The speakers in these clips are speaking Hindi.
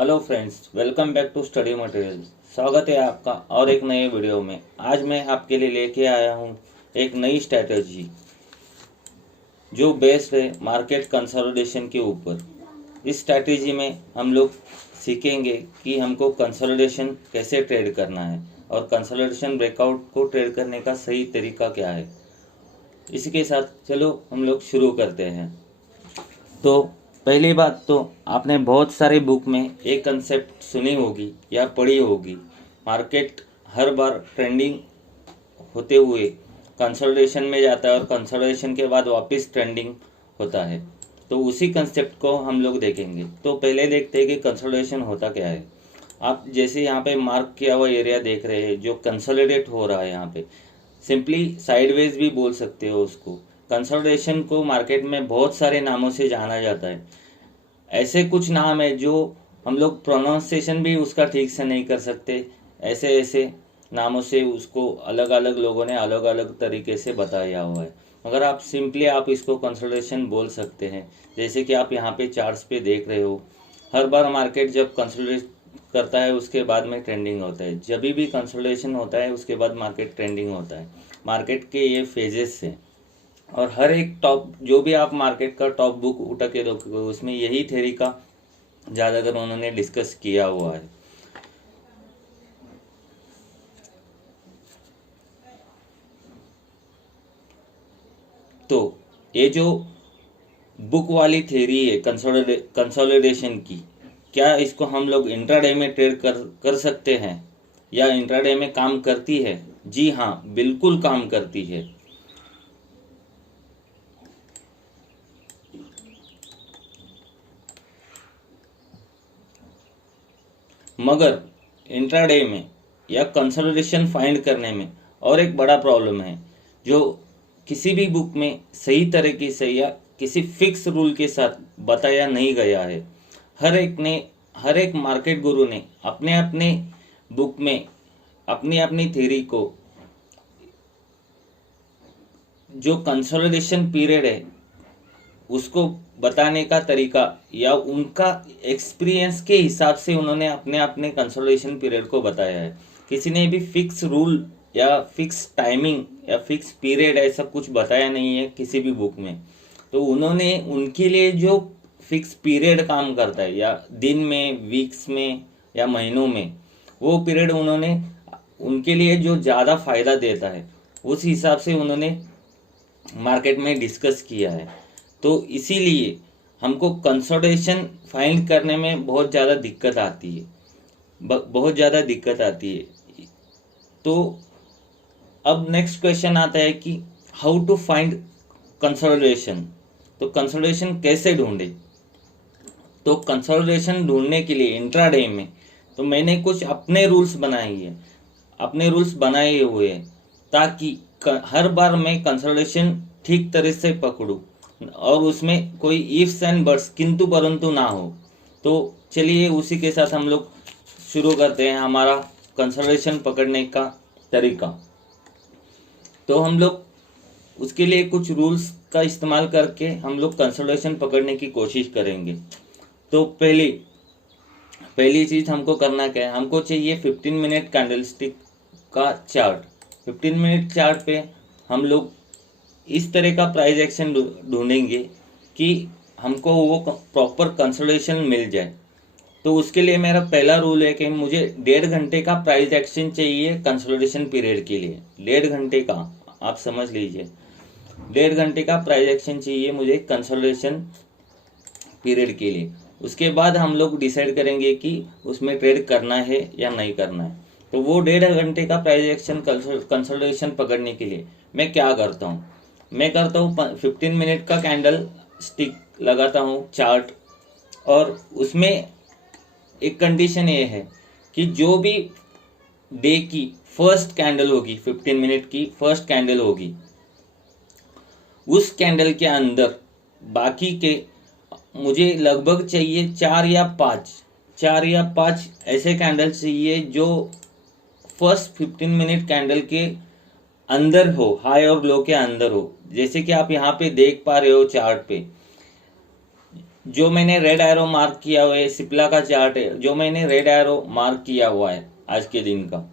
Hello friends, welcome back to study material. स्वागत है आपका और एक नए वीडियो में। आज मैं आपके लिए लेके आया हूँ एक नई स्ट्रैटेजी जो बेस्ड है मार्केट कंसोलिडेशन के ऊपर। इस स्ट्रैटेजी में हम लोग सीखेंगे कि हमको कंसोलिडेशन कैसे ट्रेड करना है और कंसोलिडेशन ब्रेकआउट को ट्रेड करने का सही तरीका क्या है। इसी के साथ चलो हम लोग शुरू करते हैं। तो पहली बात तो आपने बहुत सारे बुक में एक कंसेप्ट सुनी होगी या पढ़ी होगी। मार्केट हर बार ट्रेंडिंग होते हुए कंसोलिडेशन में जाता है और कंसोलिडेशन के बाद वापस ट्रेंडिंग होता है। तो उसी कंसेप्ट को हम लोग देखेंगे। तो पहले देखते हैं कि कंसोलिडेशन होता क्या है। आप जैसे यहाँ पे मार्क किया हुआ एरिया देख रहे हैं जो कंसोलिडेट हो रहा है, यहाँ पे सिंपली साइडवेज भी बोल सकते हो उसको। कंसोलिडेशन को मार्केट में बहुत सारे नामों से जाना जाता है। ऐसे कुछ नाम है जो हम लोग प्रोनाउंसिएशन भी उसका ठीक से नहीं कर सकते। ऐसे ऐसे नामों से उसको अलग अलग लोगों ने अलग अलग तरीके से बताया हुआ है, मगर आप सिंपली आप इसको कंसोलिडेशन बोल सकते हैं। जैसे कि आप यहाँ पे चार्ट्स पे देख रहे हो, हर बार मार्केट जब कंसोलिडेट करता है उसके बाद में ट्रेंडिंग होता है। जब भी कंसोलिडेशन होता है उसके बाद मार्केट ट्रेंडिंग होता है। मार्केट के ये फेजेस से, और हर एक टॉप जो भी आप मार्केट का टॉप बुक उठा के देखोगे उसमें यही थ्योरी का ज़्यादातर उन्होंने डिस्कस किया हुआ है। तो ये जो बुक वाली थ्योरी है कंसोलिडेशन की, क्या इसको हम लोग इंट्राडे में ट्रेड कर सकते हैं या इंट्राडे में काम करती है? जी हाँ, बिल्कुल काम करती है। मगर इंट्राडे में या कंसोलिडेशन फाइंड करने में और एक बड़ा प्रॉब्लम है जो किसी भी बुक में सही तरीके से या किसी फिक्स रूल के साथ बताया नहीं गया है। हर एक मार्केट गुरु ने अपने अपने बुक में अपनी अपनी थ्योरी को, जो कंसोलिडेशन पीरियड है उसको बताने का तरीका या उनका एक्सपीरियंस के हिसाब से उन्होंने अपने अपने कंसोलिडेशन पीरियड को बताया है। किसी ने भी फिक्स रूल या फिक्स टाइमिंग या फिक्स पीरियड ऐसा कुछ बताया नहीं है किसी भी बुक में। तो उन्होंने उनके लिए जो फिक्स पीरियड काम करता है, या दिन में, वीक्स में या महीनों में, वो पीरियड उन्होंने उनके लिए जो ज़्यादा फायदा देता है उस हिसाब से उन्होंने मार्केट में डिस्कस किया है। तो इसीलिए हमको कंसोलिडेशन फाइंड करने में बहुत ज़्यादा दिक्कत आती है, बहुत ज़्यादा दिक्कत आती है। तो अब नेक्स्ट क्वेश्चन आता है कि हाउ टू फाइंड कंसोलिडेशन। तो कंसोलिडेशन कैसे ढूंढे? तो कंसोलिडेशन ढूंढने के लिए इंट्राडे में तो मैंने कुछ अपने रूल्स बनाए हुए हैं ताकि हर बार मैं कंसोलिडेशन ठीक तरह से पकड़ूं और उसमें कोई इफ्स एंड बट्स, किंतु परंतु ना हो। तो चलिए उसी के साथ हम लोग शुरू करते हैं हमारा कंसोलिडेशन पकड़ने का तरीका। तो हम लोग उसके लिए कुछ रूल्स का इस्तेमाल करके हम लोग कंसोलिडेशन पकड़ने की कोशिश करेंगे। तो पहली चीज़ हमको करना क्या है, हमको चाहिए 15 मिनट कैंडलस्टिक का चार्ट। 15 मिनट चार्ट पे हम लोग इस तरह का प्राइस एक्शन ढूंढेंगे कि हमको वो प्रॉपर कंसोलिडेशन मिल जाए। तो उसके लिए मेरा पहला रूल है कि मुझे 1.5 घंटे का प्राइस एक्शन चाहिए कंसोलिडेशन पीरियड के लिए। 1.5 घंटे का, आप समझ लीजिए, 1.5 घंटे का प्राइस एक्शन चाहिए मुझे कंसोलिडेशन पीरियड के लिए। उसके बाद हम लोग डिसाइड करेंगे कि उसमें ट्रेड करना है या नहीं करना है। तो वो 1.5 घंटे का प्राइस एक्शन कंसोलिडेशन पकड़ने के लिए मैं क्या करता हूँ, मैं करता हूँ 15 मिनट का कैंडल स्टिक लगाता हूँ चार्ट, और उसमें एक कंडीशन ये है कि जो भी डे की फर्स्ट कैंडल होगी, 15 मिनट की फर्स्ट कैंडल होगी, उस कैंडल के अंदर बाकी के मुझे लगभग चाहिए 4 या 5 ऐसे कैंडल चाहिए जो फर्स्ट 15 मिनट कैंडल के अंदर हो, हाई और लो के अंदर हो। जैसे कि आप यहाँ पे देख पा रहे हो चार्ट पे, जो मैंने रेड एरो मार्क किया हुआ है, सिप्ला का चार्ट है जो मैंने रेड एरो मार्क किया हुआ है आज के दिन का,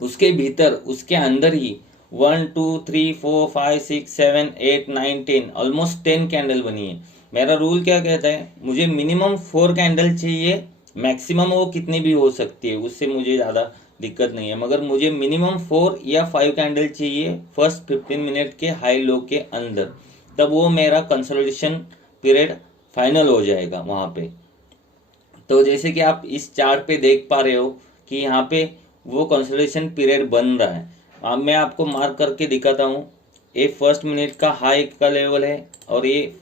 उसके भीतर उसके अंदर ही 1 2 3 4 5 6 7 8 9 10 ऑलमोस्ट 10 कैंडल बनी है। मेरा रूल क्या कहता है, मुझे मिनिमम 4 कैंडल चाहिए, मैक्सिमम वो कितनी भी हो सकती है, उससे मुझे ज़्यादा दिक्कत नहीं है, मगर मुझे मिनिमम 4 या 5 कैंडल चाहिए फर्स्ट 15 मिनट के हाई लो के अंदर, तब वो मेरा कंसोलिडेशन पीरियड फाइनल हो जाएगा वहाँ पे। तो जैसे कि आप इस चार्ट पे देख पा रहे हो कि यहाँ पे वो कंसोलिडेशन पीरियड बन रहा है। अब मैं आपको मार्क करके दिखाता हूँ, ये फर्स्ट मिनट का हाई का लेवल है और ये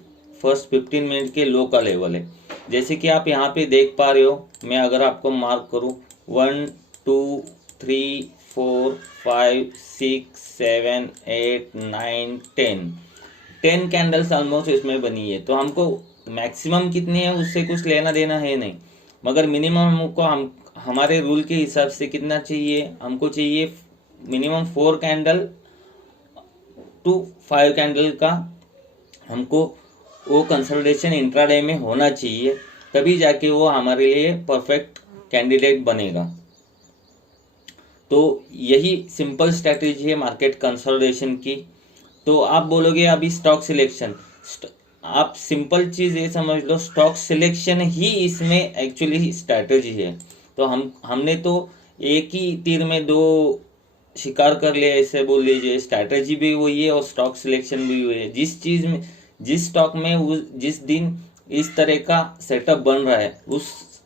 फर्स्ट 15 मिनट के लो का लेवल है। जैसे कि आप यहाँ पे देख पा रहे हो, मैं अगर आपको मार्क करूँ 1 2 3 4 5 6 7 8 9 10 कैंडल्स ऑलमोस्ट इसमें बनी है। तो हमको मैक्सिमम कितनी है उससे कुछ लेना देना है नहीं, मगर मिनिमम हमको हमारे रूल के हिसाब से कितना चाहिए, हमको चाहिए मिनिमम 4 कैंडल टू 5 कैंडल का हमको वो कंसोलिडेशन इंट्राडे में होना चाहिए, तभी जाके वो हमारे लिए परफेक्ट कैंडिडेट बनेगा। तो यही सिंपल स्ट्रैटेजी है मार्केट कंसोलिडेशन की। तो आप बोलोगे अभी स्टॉक सिलेक्शन, आप सिंपल चीज़ ये समझ लो, स्टॉक सिलेक्शन ही इसमें एक्चुअली स्ट्रैटेजी है। तो हमने तो एक ही तीर में दो शिकार कर लिया ऐसे बोल लीजिए, स्ट्रैटेजी भी वही है और स्टॉक सिलेक्शन भी वही है। जिस चीज़ में जिस स्टॉक में जिस दिन इस तरह का सेटअप बन रहा है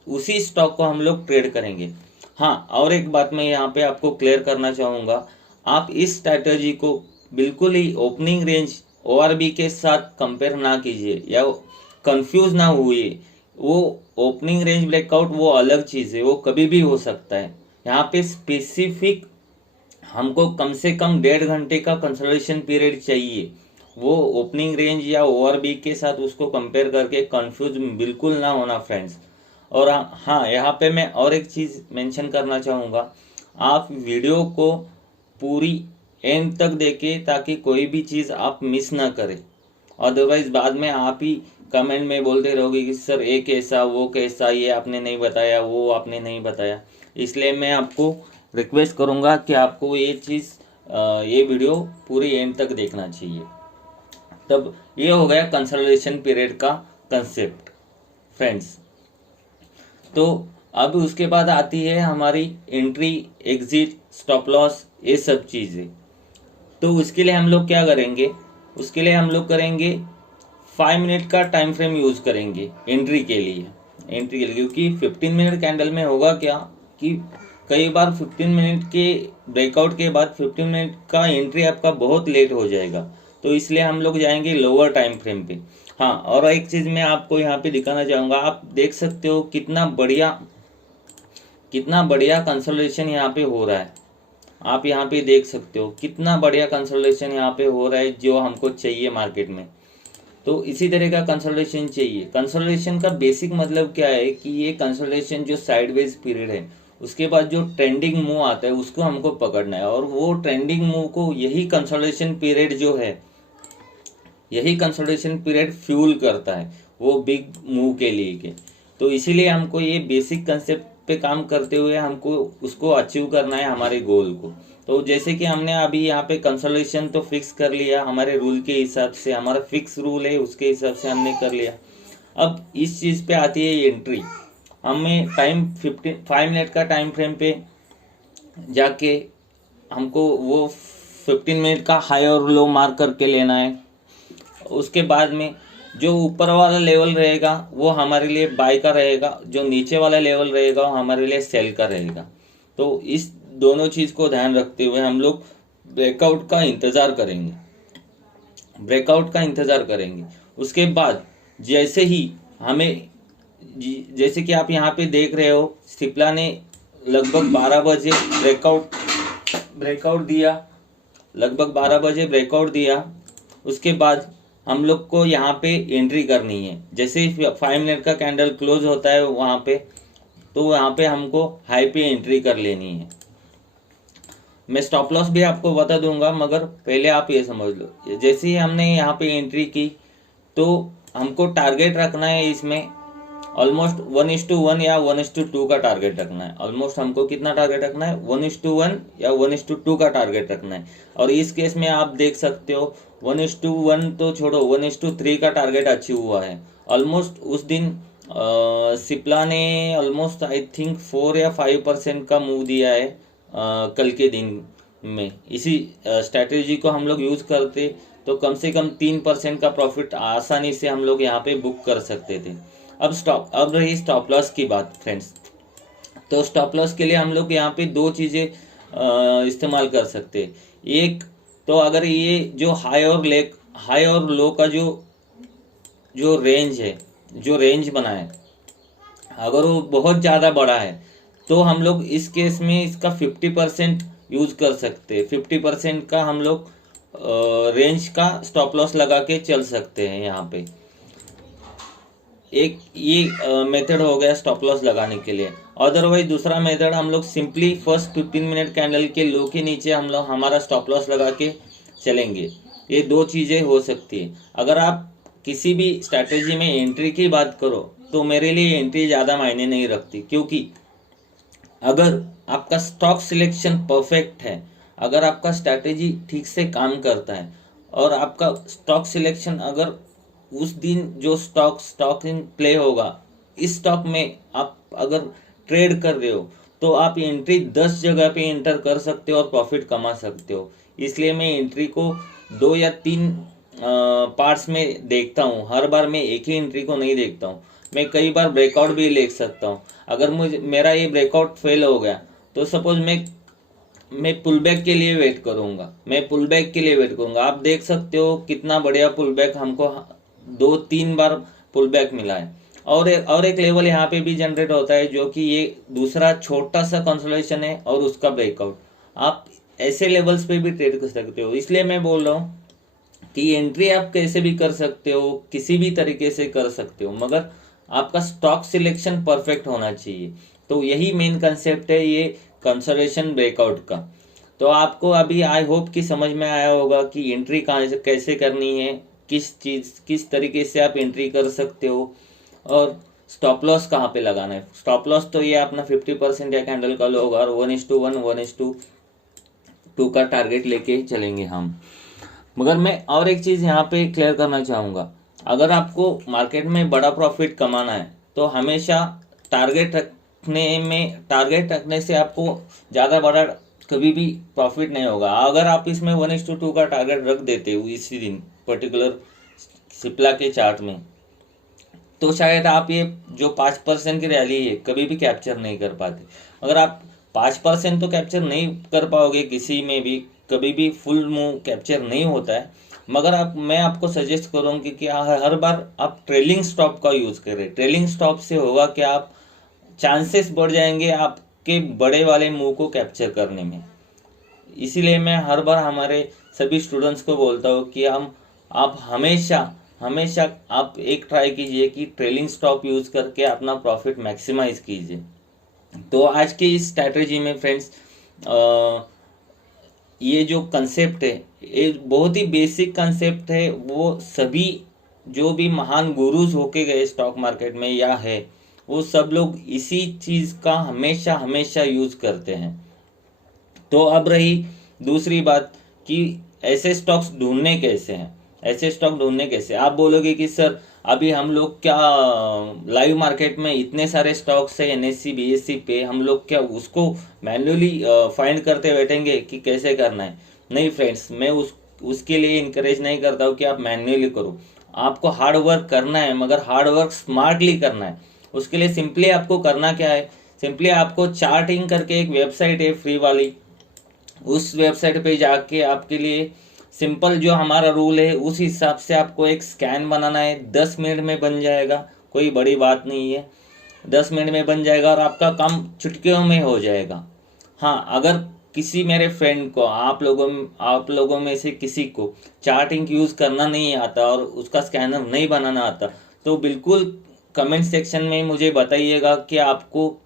उसी स्टॉक को हम लोग ट्रेड करेंगे। हाँ, और एक बात मैं यहाँ पे आपको क्लियर करना चाहूँगा, आप इस स्ट्रैटेजी को बिल्कुल ही ओपनिंग रेंज ORB के साथ कंपेयर ना कीजिए या कंफ्यूज ना हुए। वो ओपनिंग रेंज ब्रेकआउट वो अलग चीज़ है, वो कभी भी हो सकता है। यहाँ पे स्पेसिफिक हमको कम से कम 1.5 घंटे का कंसोलिडेशन पीरियड चाहिए। वो ओपनिंग रेंज या ORB के साथ उसको कंपेयर करके कंफ्यूज बिल्कुल ना होना फ्रेंड्स। और हाँ, यहाँ पे मैं और एक चीज़ मेंशन करना चाहूँगा, आप वीडियो को पूरी एंड तक देखें ताकि कोई भी चीज़ आप मिस ना करें। अदरवाइज बाद में आप ही कमेंट में बोलते रहोगे कि सर ये कैसा वो कैसा, ये आपने नहीं बताया वो आपने नहीं बताया। इसलिए मैं आपको रिक्वेस्ट करूँगा कि आपको ये चीज़ ये वीडियो पूरी एंड तक देखना चाहिए। तब ये हो गया कंसोलिडेशन पीरियड का कंसेप्ट फ्रेंड्स। तो अब उसके बाद आती है हमारी एंट्री, एग्जिट, स्टॉप लॉस, ये सब चीज़ें। तो उसके लिए हम लोग क्या करेंगे, उसके लिए हम लोग करेंगे 5 मिनट का टाइम फ्रेम यूज़ करेंगे एंट्री के लिए। क्योंकि 15 मिनट कैंडल में होगा क्या कि कई बार 15 मिनट के ब्रेकआउट के बाद 15 मिनट का एंट्री आपका बहुत लेट हो जाएगा, तो इसलिए हम लोग जाएंगे लोअर टाइम फ्रेम पे। हाँ, और एक चीज़ मैं आपको यहाँ पे दिखाना चाहूँगा, आप देख सकते हो कितना बढ़िया कंसोलिडेशन यहाँ पे हो रहा है। आप यहाँ पे देख सकते हो कितना बढ़िया कंसोलिडेशन यहाँ पे हो रहा है जो हमको चाहिए मार्केट में। तो इसी तरह का कंसोलिडेशन चाहिए। कंसोलिडेशन का बेसिक मतलब क्या है कि ये कंसोलिडेशन जो साइडवेज पीरियड है उसके बाद जो ट्रेंडिंग मूव आता है उसको हमको पकड़ना है, और वो ट्रेंडिंग मूव को यही कंसोलिडेशन पीरियड जो है, यही कंसोलिडेशन पीरियड फ्यूल करता है वो बिग मूव के लिए के। तो इसीलिए हमको ये बेसिक कंसेप्ट पे काम करते हुए हमको उसको अचीव करना है हमारे गोल को। तो जैसे कि हमने अभी यहाँ पे कंसोलिडेशन तो फिक्स कर लिया हमारे रूल के हिसाब से, हमारा फिक्स रूल है उसके हिसाब से हमने कर लिया। अब इस चीज़ पे आती है एंट्री। हमें 5 मिनट का टाइम फ्रेम पे जाके हमको वो 15 मिनट का हाई और लो मार्क करके लेना है। उसके बाद में जो ऊपर वाला लेवल रहेगा वो हमारे लिए बाय का रहेगा, जो नीचे वाला लेवल रहेगा वो हमारे लिए सेल का रहेगा। तो इस दोनों चीज़ को ध्यान रखते हुए हम लोग ब्रेकआउट का इंतज़ार करेंगे। उसके बाद जैसे ही हमें, जैसे कि आप यहाँ पे देख रहे हो, सिप्ला ने लगभग 12 बजे ब्रेकआउट दिया। उसके बाद हम लोग को यहाँ पे एंट्री करनी है। जैसे ही 5 मिनट का कैंडल क्लोज होता है वहाँ पे, तो वहाँ पे हमको हाई पे एंट्री कर लेनी है। मैं स्टॉप लॉस भी आपको बता दूंगा, मगर पहले आप ये समझ लो, जैसे ही हमने यहाँ पे एंट्री की तो हमको टारगेट रखना है इसमें ऑलमोस्ट 1:1 या 1:2 का टारगेट रखना है। ऑलमोस्ट हमको कितना टारगेट रखना है, 1:1 या 1:2 का टारगेट रखना है। और इस केस में आप देख सकते हो 1:1 तो छोड़ो, 1:3 का टारगेट अचीव हुआ है। ऑलमोस्ट उस दिन सिप्ला ने ऑलमोस्ट आई थिंक 4 या 5% का मूव दिया है कल के दिन में। इसी स्ट्रैटेजी को हम लोग यूज़ करते तो कम से कम 3% का प्रॉफिट आसानी से हम लोग यहाँ पे बुक कर सकते थे। अब रही स्टॉप लॉस की बात फ्रेंड्स। तो स्टॉप लॉस के लिए हम लोग यहाँ पे दो चीज़ें इस्तेमाल कर सकते हैं। एक तो अगर ये जो हाई और लो का जो रेंज है, जो रेंज बना है, अगर वो बहुत ज़्यादा बड़ा है तो हम लोग इस केस में इसका 50% यूज़ कर सकते हैं। 50% का हम लोग रेंज का स्टॉप लॉस लगा के चल सकते हैं यहाँ पे। एक ये मेथड हो गया स्टॉप लॉस लगाने के लिए। अदरवाइज दूसरा मेथड हम लोग सिंपली फर्स्ट 15 मिनट कैंडल के लो के नीचे हम लोग हमारा स्टॉप लॉस लगा के चलेंगे। ये दो चीज़ें हो सकती है। अगर आप किसी भी स्ट्रैटेजी में एंट्री की बात करो तो मेरे लिए एंट्री ज़्यादा मायने नहीं रखती, क्योंकि अगर आपका स्टॉक सिलेक्शन परफेक्ट है, अगर आपका स्ट्रैटेजी ठीक से काम करता है और आपका स्टॉक सिलेक्शन अगर उस दिन जो स्टॉक इन प्ले होगा, इस स्टॉक में आप अगर ट्रेड कर रहे हो तो आप एंट्री 10 जगह पे एंटर कर सकते हो और प्रॉफिट कमा सकते हो। इसलिए मैं एंट्री को 2 या 3 पार्ट्स में देखता हूँ। हर बार मैं एक ही एंट्री को नहीं देखता हूँ, मैं कई बार ब्रेकआउट भी ले सकता हूँ। अगर मेरा ये ब्रेकआउट फेल हो गया तो सपोज मैं पुल बैक के लिए वेट करूंगा। आप देख सकते हो कितना बढ़िया पुल बैक हमको 2-3 बार पुल बैक मिला है। और एक लेवल यहाँ पे भी जनरेट होता है जो कि ये दूसरा छोटा सा कंसोलिडेशन है और उसका ब्रेकआउट। आप ऐसे लेवल्स पे भी ट्रेड कर सकते हो। इसलिए मैं बोल रहा हूँ कि एंट्री आप कैसे भी कर सकते हो, किसी भी तरीके से कर सकते हो, मगर आपका स्टॉक सिलेक्शन परफेक्ट होना चाहिए। तो यही मेन कंसेप्ट है ये कंसोलिडेशन ब्रेकआउट का। तो आपको अभी आई होप कि समझ में आया होगा कि एंट्री कहाँ से कैसे करनी है, किस तरीके से आप एंट्री कर सकते हो, और स्टॉप लॉस कहाँ पे लगाना है। स्टॉप लॉस तो ये अपना 50% या कैंडल का लो होगा और 1:1 1:2 का टारगेट लेके चलेंगे हम। मगर मैं और एक चीज़ यहाँ पे क्लियर करना चाहूँगा, अगर आपको मार्केट में बड़ा प्रॉफिट कमाना है तो हमेशा टारगेट रखने से आपको ज़्यादा बड़ा कभी भी प्रॉफिट नहीं होगा। अगर आप इसमें 1:2 का टारगेट रख देते हो इसी दिन पर्टिकुलर सिप्ला के चार्ट में, तो शायद आप ये जो 5% की रैली है कभी भी कैप्चर नहीं कर पाते। अगर आप 5% तो कैप्चर नहीं कर पाओगे किसी में भी, कभी भी फुल मूव कैप्चर नहीं होता है। मगर मैं आपको सजेस्ट करूँगी कि हर बार आप ट्रेलिंग स्टॉप का यूज़ करें। ट्रेलिंग स्टॉप से होगा कि आप चांसेस बढ़ जाएंगे आपके बड़े वाले मूव को कैप्चर करने में। इसीलिए मैं हर बार हमारे सभी स्टूडेंट्स को बोलता हूँ कि आप हमेशा आप एक ट्राई कीजिए कि ट्रेलिंग स्टॉप यूज़ करके अपना प्रॉफिट मैक्सिमाइज कीजिए। तो आज की इस स्ट्रैटेजी में फ्रेंड्स ये जो कंसेप्ट है ये बहुत ही बेसिक कंसेप्ट है। वो सभी जो भी महान गुरुज होके गए स्टॉक मार्केट में या है, वो सब लोग इसी चीज़ का हमेशा यूज़ करते हैं। तो अब रही दूसरी बात कि ऐसे स्टॉक्स ढूंढने कैसे। आप बोलोगे कि सर अभी हम लोग क्या लाइव मार्केट में इतने सारे स्टॉक्स है NSE BSE पे, हम लोग क्या उसको मैन्युअली फाइंड करते बैठेंगे कि कैसे करना है। नहीं फ्रेंड्स, मैं उसके लिए इनकरेज नहीं करता हूँ कि आप मैन्युअली करो। आपको हार्ड वर्क करना है, मगर हार्ड वर्क स्मार्टली करना है। उसके लिए सिंपली आपको करना क्या है, सिंपली आपको चार्टिंग करके एक वेबसाइट है फ्री वाली, उस वेबसाइट पे जाके आपके लिए सिंपल जो हमारा रूल है उस हिसाब से आपको एक स्कैन बनाना है। 10 मिनट में बन जाएगा, कोई बड़ी बात नहीं है। 10 मिनट में बन जाएगा और आपका काम चुटकियों में हो जाएगा। हाँ, अगर किसी मेरे फ्रेंड को, आप लोगों में से किसी को चार्टिंग यूज़ करना नहीं आता और उसका स्कैनर नहीं बनाना आता, तो बिल्कुल कमेंट सेक्शन में मुझे बताइएगा कि आपको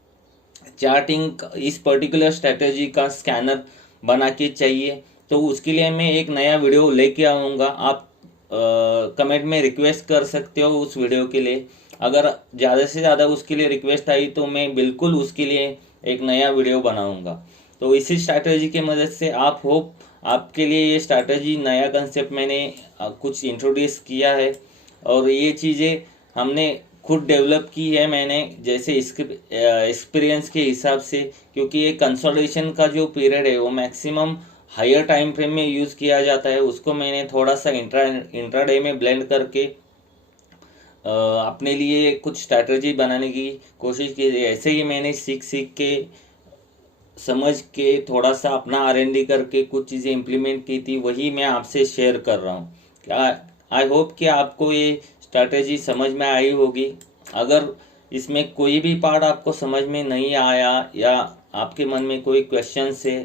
चार्टिंग इस पर्टिकुलर स्ट्रेटेजी का स्कैनर बना के चाहिए। तो उसके लिए मैं एक नया वीडियो लेके आऊँगा। आप कमेंट में रिक्वेस्ट कर सकते हो उस वीडियो के लिए। अगर ज़्यादा से ज़्यादा उसके लिए रिक्वेस्ट आई तो मैं बिल्कुल उसके लिए एक नया वीडियो बनाऊंगा। तो इसी स्ट्रैटेजी की मदद से आपके लिए ये स्ट्रैटेजी, नया कंसेप्ट मैंने कुछ इंट्रोड्यूस किया है और ये चीज़ें हमने खुद डेवलप की है मैंने, जैसे एक्सपीरियंस के हिसाब से, क्योंकि ये कंसोलिडेशन का जो पीरियड है वो मैक्सिमम हायर टाइम फ्रेम में यूज़ किया जाता है। उसको मैंने थोड़ा सा इंट्राडे में ब्लेंड करके अपने लिए कुछ स्ट्रैटेजी बनाने की कोशिश की है। ऐसे ही मैंने सीख के समझ के थोड़ा सा अपना R&D करके कुछ चीज़ें इम्प्लीमेंट की थी, वही मैं आपसे शेयर कर रहा हूँ। आई होप कि आपको ये स्ट्रैटेजी समझ में आई होगी। अगर इसमें कोई भी पार्ट आपको समझ में नहीं आया या आपके मन में कोई क्वेश्चन है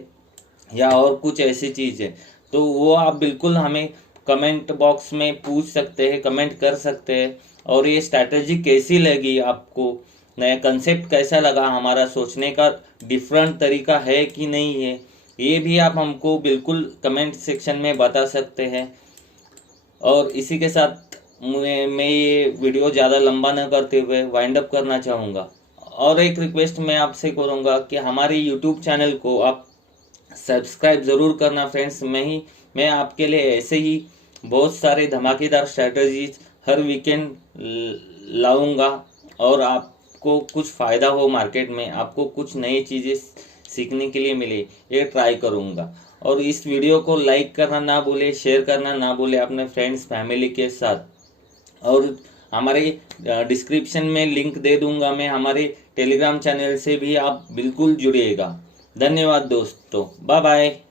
या और कुछ ऐसी चीज़ है तो वो आप बिल्कुल हमें कमेंट बॉक्स में पूछ सकते हैं, कमेंट कर सकते हैं। और ये स्ट्रैटेजी कैसी लगी आपको, नया कंसेप्ट कैसा लगा, हमारा सोचने का डिफरेंट तरीका है कि नहीं है, ये भी आप हमको बिल्कुल कमेंट सेक्शन में बता सकते हैं। और इसी के साथ मैं ये वीडियो ज़्यादा लंबा न करते हुए वाइंड अप करना चाहूँगा। और एक रिक्वेस्ट मैं आपसे करूँगा कि हमारे यूट्यूब चैनल को आप सब्सक्राइब ज़रूर करना फ्रेंड्स। मैं आपके लिए ऐसे ही बहुत सारे धमाकेदार स्ट्रैटेजीज हर वीकेंड लाऊंगा और आपको कुछ फ़ायदा हो, मार्केट में आपको कुछ नई चीज़ें सीखने के लिए मिले, ये ट्राई करूँगा। और इस वीडियो को लाइक करना ना भूले, शेयर करना ना भूले अपने फ्रेंड्स फैमिली के साथ। और हमारे डिस्क्रिप्शन में लिंक दे दूंगा मैं, हमारे टेलीग्राम चैनल से भी आप बिल्कुल जुड़िएगा। धन्यवाद दोस्तों, बाय बाय।